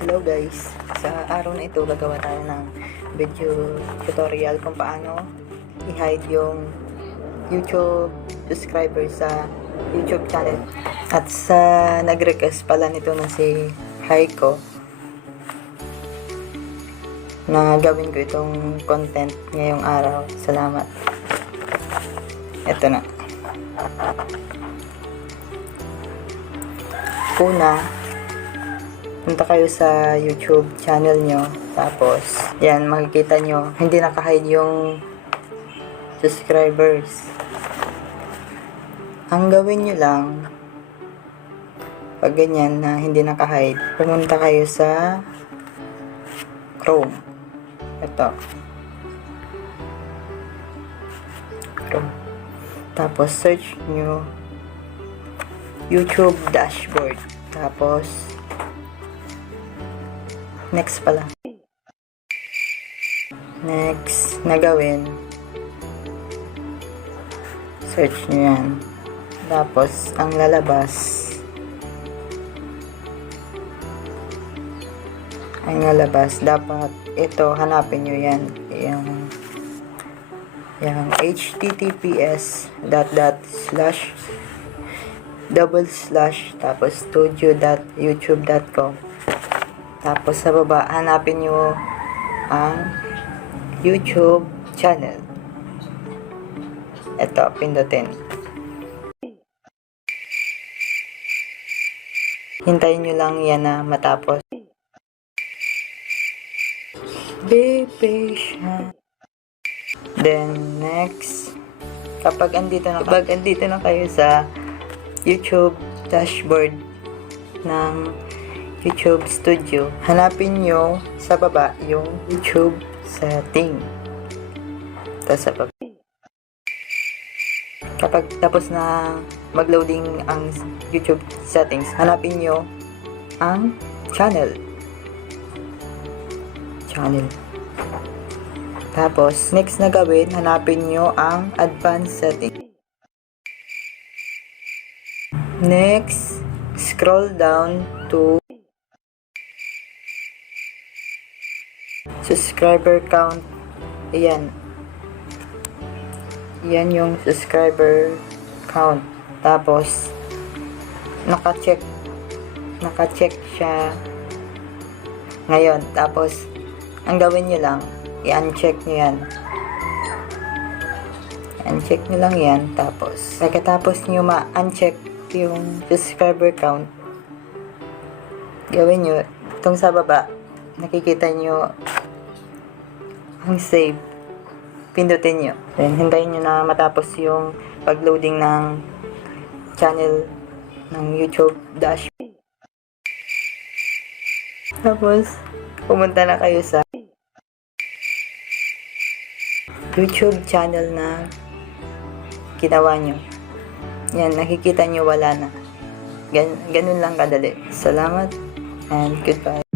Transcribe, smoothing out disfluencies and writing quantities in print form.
Hello guys, sa araw na ito gagawa tayo ng video tutorial kung paano i-hide yung YouTube subscriber sa YouTube channel. At sa nag-request pala nito na si Haiko na gawin ko itong content ngayong araw. Salamat. Ito na. Una, punta kayo sa YouTube channel nyo. Tapos, yan, makikita nyo, hindi naka-hide yung subscribers. Ang gawin nyo lang, pag ganyan na hindi naka-hide, pumunta kayo sa Chrome. Ito. Chrome. Tapos, search nyo YouTube dashboard. Tapos, next pala. Next na gawin, search nyo yan. Tapos, ang lalabas, dapat ito, hanapin nyo yan. Yung https:// tapos studio.youtube.com. Tapos sa baba, hanapin nyo ang YouTube channel. Ito, pindutin. Hintayin nyo lang yan na matapos. Be patient. Then, next. Kapag andito na kayo sa YouTube dashboard ng YouTube Studio, hanapin nyo sa baba yung YouTube setting. Tapos sa baba. Kapag tapos na mag-loading ang YouTube settings, hanapin nyo ang channel. Tapos, next na gawin, hanapin nyo ang advanced setting. Next, scroll down to subscriber count. Ayan. Yan yung subscriber count. Tapos, naka-check siya ngayon. Tapos, ang gawin nyo lang, i-uncheck nyo yan. I-uncheck nyo lang yan. Tapos, pagkatapos nyo ma-uncheck yung subscriber count, gawin nyo itong sa baba, nakikita nyo ang save, pindutin nyo. Then, hintayin nyo na matapos yung pag-loading ng channel ng YouTube dashboard. Tapos, pumunta na kayo sa YouTube channel na ginawa nyo. Yan, nakikita nyo wala na. Ganun lang kadali. Salamat and goodbye.